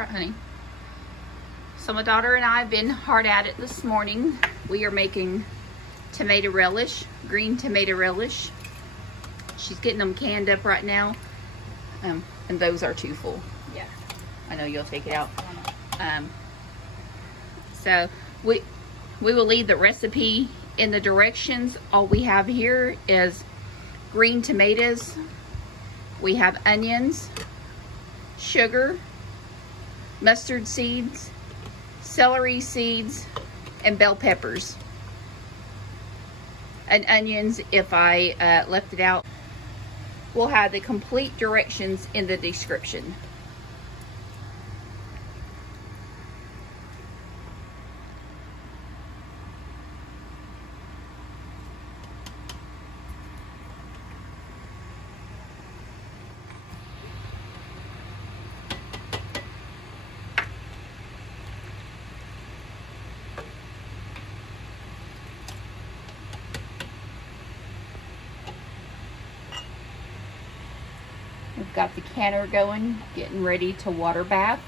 right, honey. So my daughter and I have been hard at it this morning. We are making tomato relish, green tomato relish. She's getting them canned up right now. And those are too full. Yeah, I know you'll take it out. So we will leave the recipe in the directions. All we have here is green tomatoes. We have onions, sugar, mustard seeds, celery seeds, and bell peppers. And onions, if I left it out. We'll have the complete directions in the description. We've got the canner going, getting ready to water bath.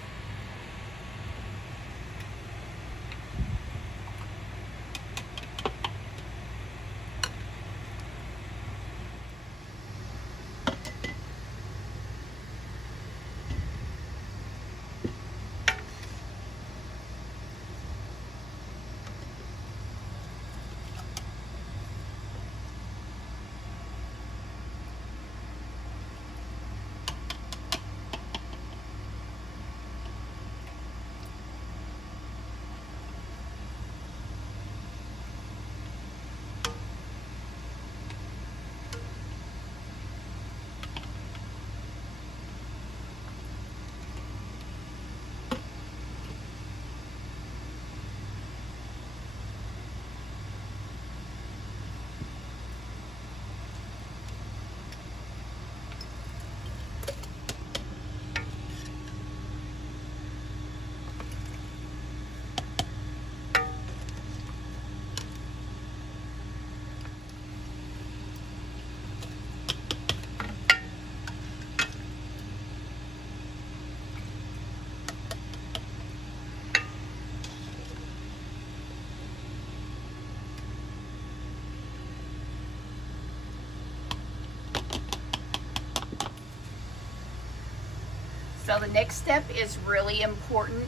So the next step is really important,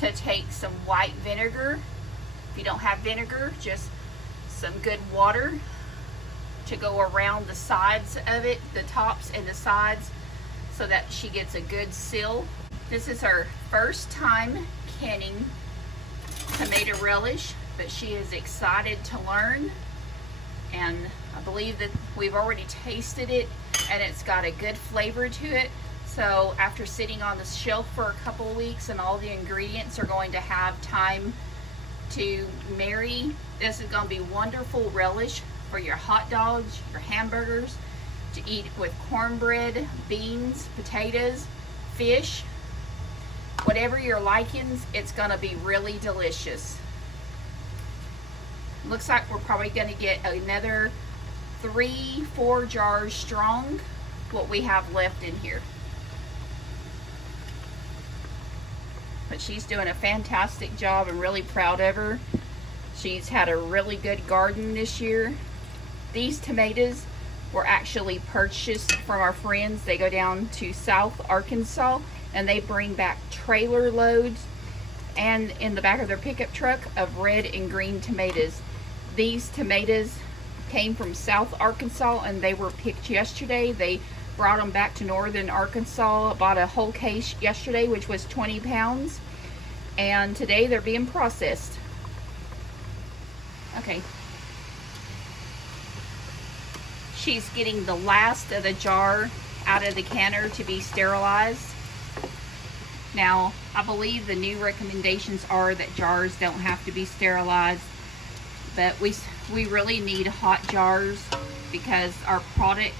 to take some white vinegar. If you don't have vinegar, just some good water to go around the sides of it, the tops and the sides, so that she gets a good seal. This is her first time canning tomato relish, but she is excited to learn. And I believe that we've already tasted it and it's got a good flavor to it. So after sitting on the shelf for a couple of weeks and all the ingredients are going to have time to marry, this is going to be wonderful relish for your hot dogs, your hamburgers, to eat with cornbread, beans, potatoes, fish, whatever your likings. It's going to be really delicious. Looks like we're probably going to get another 3-4 jars strong, what we have left in here. But she's doing a fantastic job. I'm really proud of her. She's had a really good garden this year. These tomatoes were actually purchased from our friends. They go down to South Arkansas and they bring back trailer loads and in the back of their pickup truck of red and green tomatoes. These tomatoes came from South Arkansas and they were picked yesterday. They brought them back to northern Arkansas. I bought a whole case yesterday, which was 20 pounds. And today they're being processed. Okay. She's getting the last of the jar out of the canner to be sterilized. Now, I believe the new recommendations are that jars don't have to be sterilized, but we really need hot jars because our product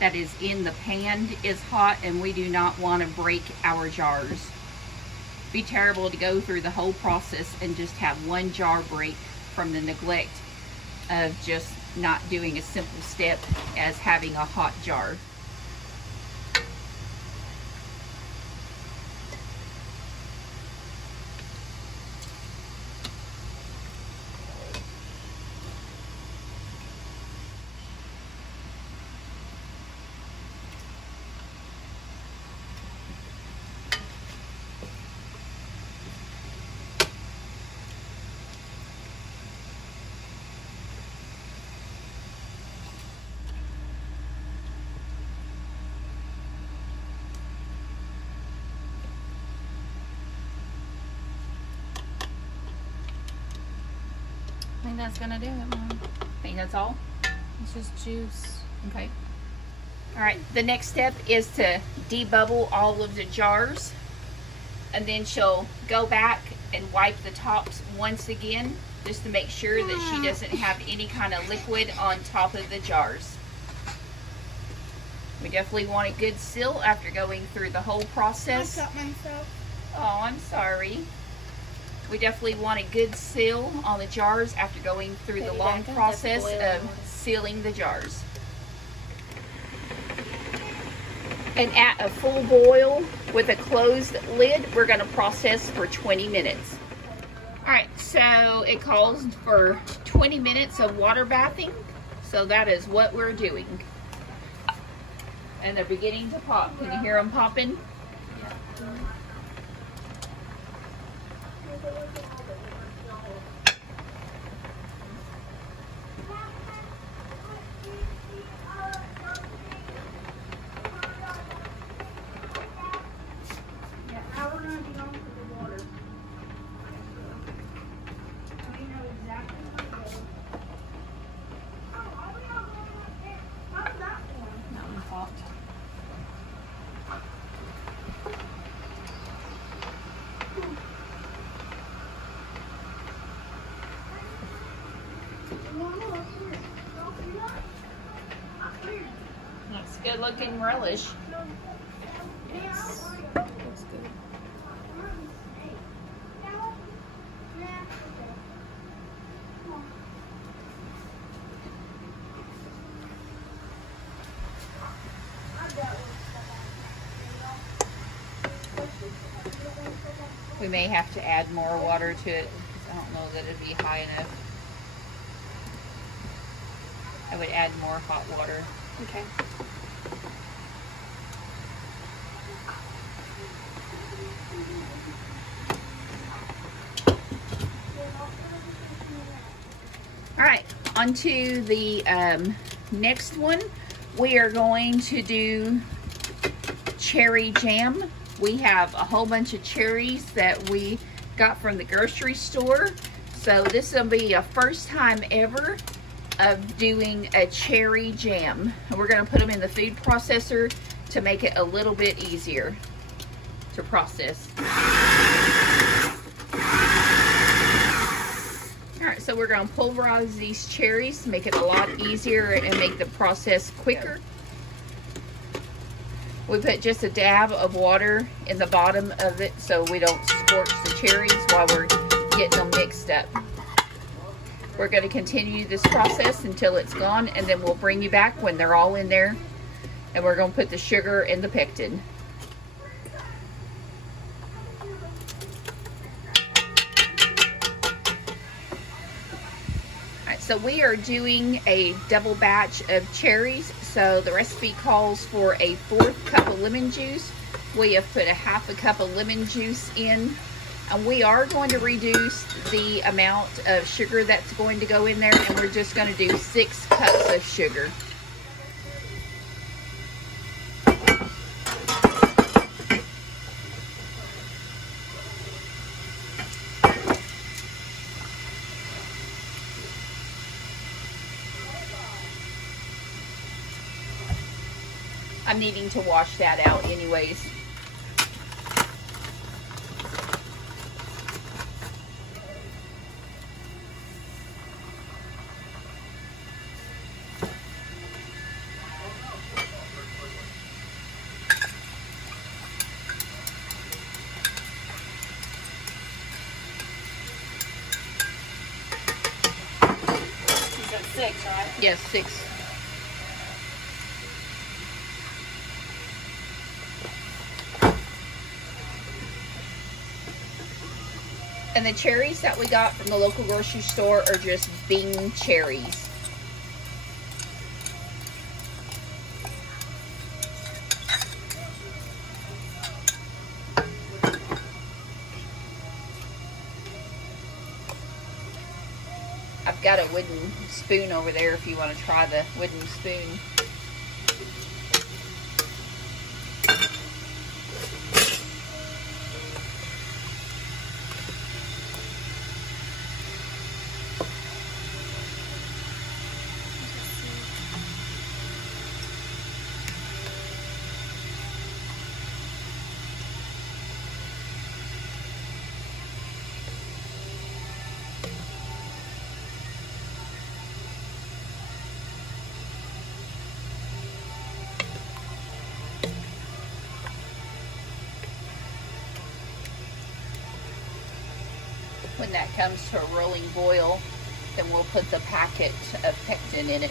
that is in the pan is hot and we do not want to break our jars. It'd be terrible to go through the whole process and just have one jar break from the neglect of just not doing a simple step as having a hot jar. that's gonna do it, Mom. I think that's all. It's just juice. Okay. All right, the next step is to debubble all of the jars, and then she'll go back and wipe the tops once again, just to make sure that she doesn't have any kind of liquid on top of the jars. We definitely want a good seal after going through the whole process. I cut myself. Oh, I'm sorry. We definitely want a good seal on the jars after going through the long process of sealing the jars. And at a full boil with a closed lid, we're going to process for 20 minutes. All right, so it calls for 20 minutes of water bathing. So that is what we're doing. And they're beginning to pop. Can you hear them popping? That's good looking relish. Yes. Looks good. We may have to add more water to it because I don't know that it'd be high enough. I would add more hot water. Okay. All right, on to the next one. We are going to do cherry jam. We have a whole bunch of cherries that we got from the grocery store. So this will be a first time ever of doing a cherry jam. And we're gonna put them in the food processor to make it a little bit easier to process. All right, so we're gonna pulverize these cherries to make it a lot easier and make the process quicker. We put just a dab of water in the bottom of it so we don't scorch the cherries while we're getting them mixed up. We're going to continue this process until it's gone, and then we'll bring you back when they're all in there, and we're going to put the sugar and the pectin. Alright, so we are doing a double batch of cherries. So the recipe calls for a 1/4 cup of lemon juice. We have put a 1/2 cup of lemon juice in. And we are going to reduce the amount of sugar that's going to go in there, and we're just going to do 6 cups of sugar. I'm needing to wash that out anyways. You said 6, right? Yes, 6. And the cherries that we got from the local grocery store are just Bing cherries. I've got a wooden spoon over there if you want to try the wooden spoon. when that comes to a rolling boil, then we'll put the packet of pectin in it.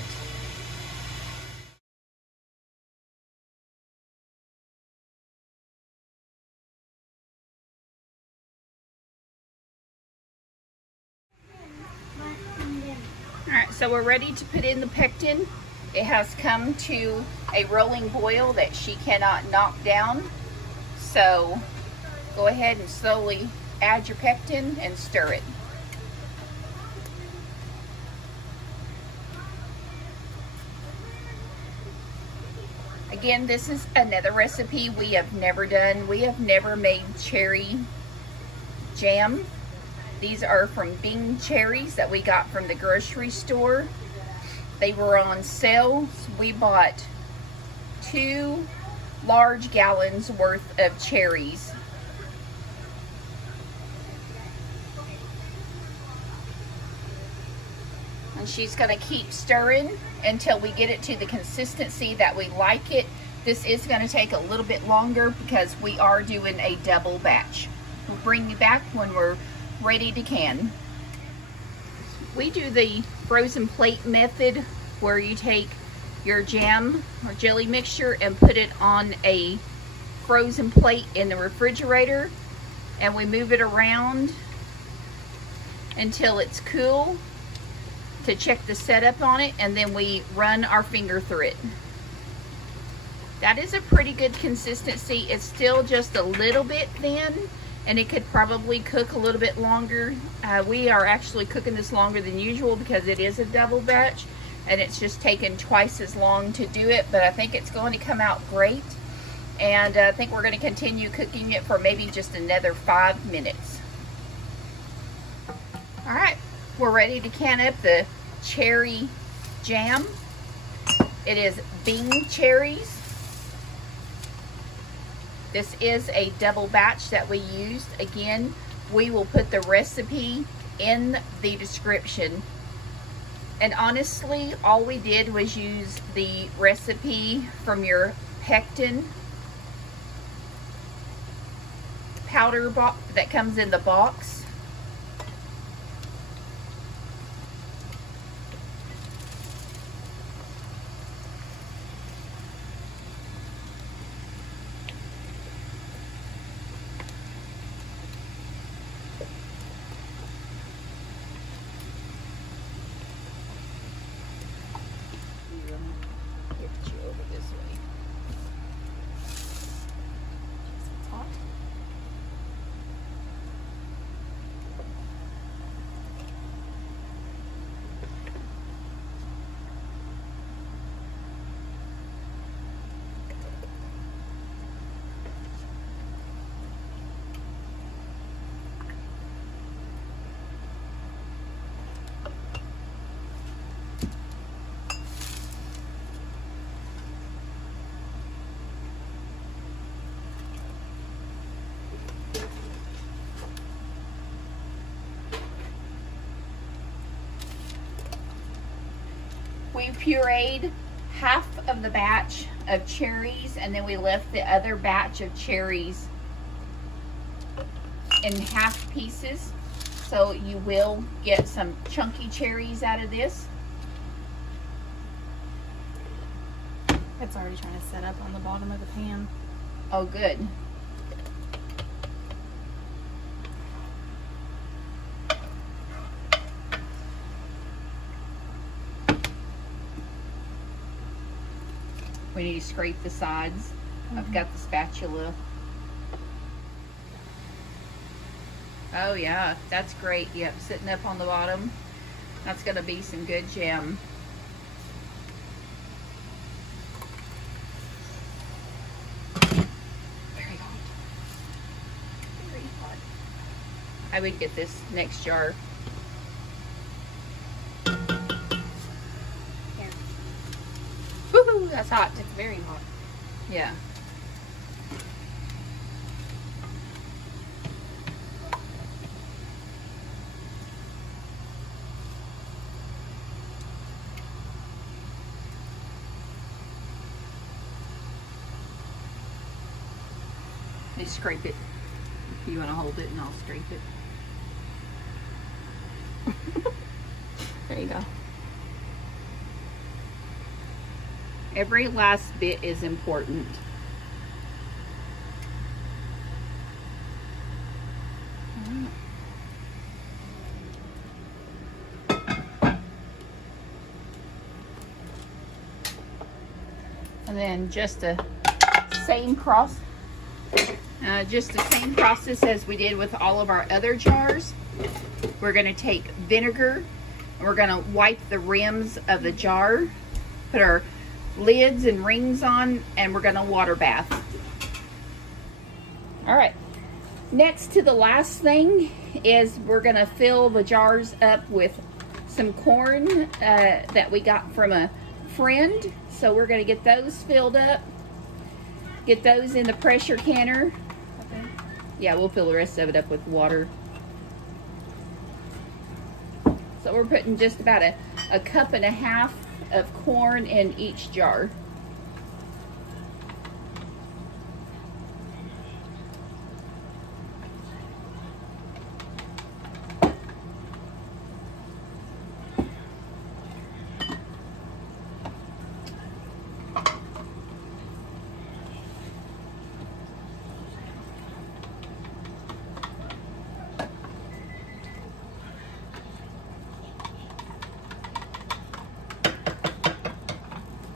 Alright, so we're ready to put in the pectin. It has come to a rolling boil that she cannot knock down. So go ahead and slowly add your pectin and stir it. Again, this is another recipe we have never done. We have never made cherry jam. These are from Bing cherries that we got from the grocery store. They were on sale. We bought 2 large gallons worth of cherries. And she's going to keep stirring until we get it to the consistency that we like it. This is going to take a little bit longer because we are doing a double batch. We'll bring you back when we're ready to can. We do the frozen plate method where you take your jam or jelly mixture and put it on a frozen plate in the refrigerator, and we move it around until it's cool to check the setup on it, and then we run our finger through it. That is a pretty good consistency. It's still just a little bit thin, and it could probably cook a little bit longer. We are actually cooking this longer than usual because it is a double batch, and it's just taken twice as long to do it, but I think it's going to come out great. And I think we're going to continue cooking it for maybe just another 5 minutes. All right, we're ready to can up the cherry jam. It is Bing cherries. This is a double batch that we used. Again, we will put the recipe in the description. And honestly, all we did was use the recipe from your pectin powder box that comes in the box. We pureed half of the batch of cherries, and then we left the other batch of cherries in half pieces. So you will get some chunky cherries out of this. It's already trying to set up on the bottom of the pan. Oh, good. We need to scrape the sides. I've got the spatula. Oh yeah, that's great. Yep, sitting up on the bottom. That's gonna be some good jam. Very hot. Very hot. I would get this next jar. Woohoo, that's hot. It's very hot. Yeah. Just scrape it. If you want to hold it, and I'll scrape it. There you go. Every last bit is important. And then just the same process as we did with all of our other jars. We're going to take vinegar and we're going to wipe the rims of the jar, put our lids and rings on, and we're going to water bath. All right, next to the last thing is we're going to fill the jars up with some corn that we got from a friend. So we're going to get those filled up, get those in the pressure canner. Okay. Yeah, we'll fill the rest of it up with water. So we're putting just about a cup and a half of corn in each jar.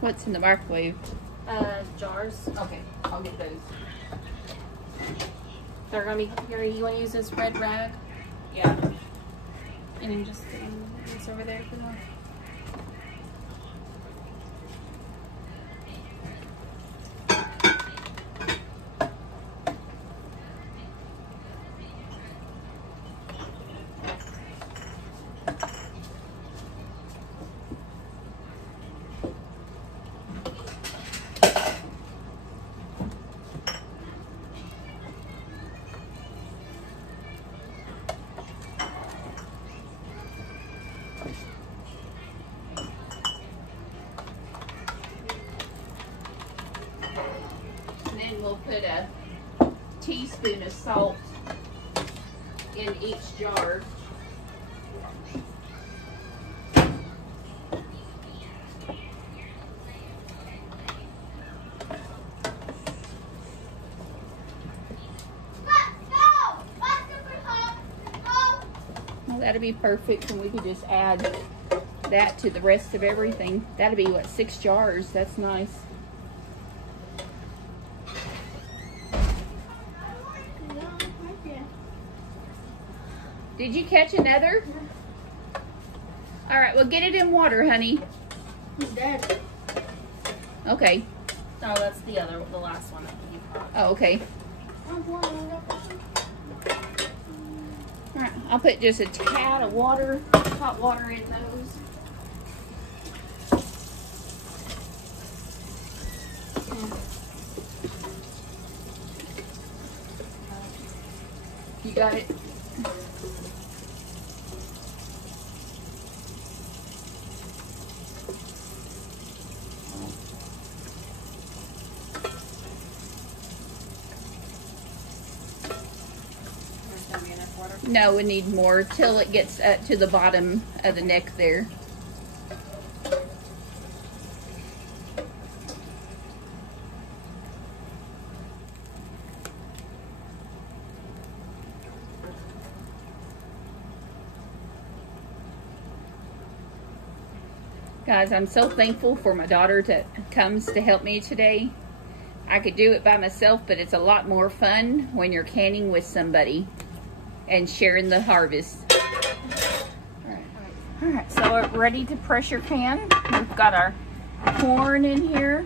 What's in the microwave? Jars. Okay, I'll get those. They're gonna be here. You want to use this red rag? Yeah. And then just it's over there for now. We'll put a teaspoon of salt in each jar. Well, that'll be perfect, and we could just add that to the rest of everything. That'll be, what, 6 jars? That's nice. Did you catch another? All right, well, get it in water, honey. He's dead. Okay. Oh, that's the last one that you brought. Oh, okay. All right, I'll put just a tad of water, hot water in those. You got it? No, we need more till it gets up to the bottom of the neck there. Guys, I'm so thankful for my daughter that comes to help me today. I could do it by myself, but it's a lot more fun when you're canning with somebody and sharing the harvest. All right, so we're ready to pressure can. We've got our corn in here.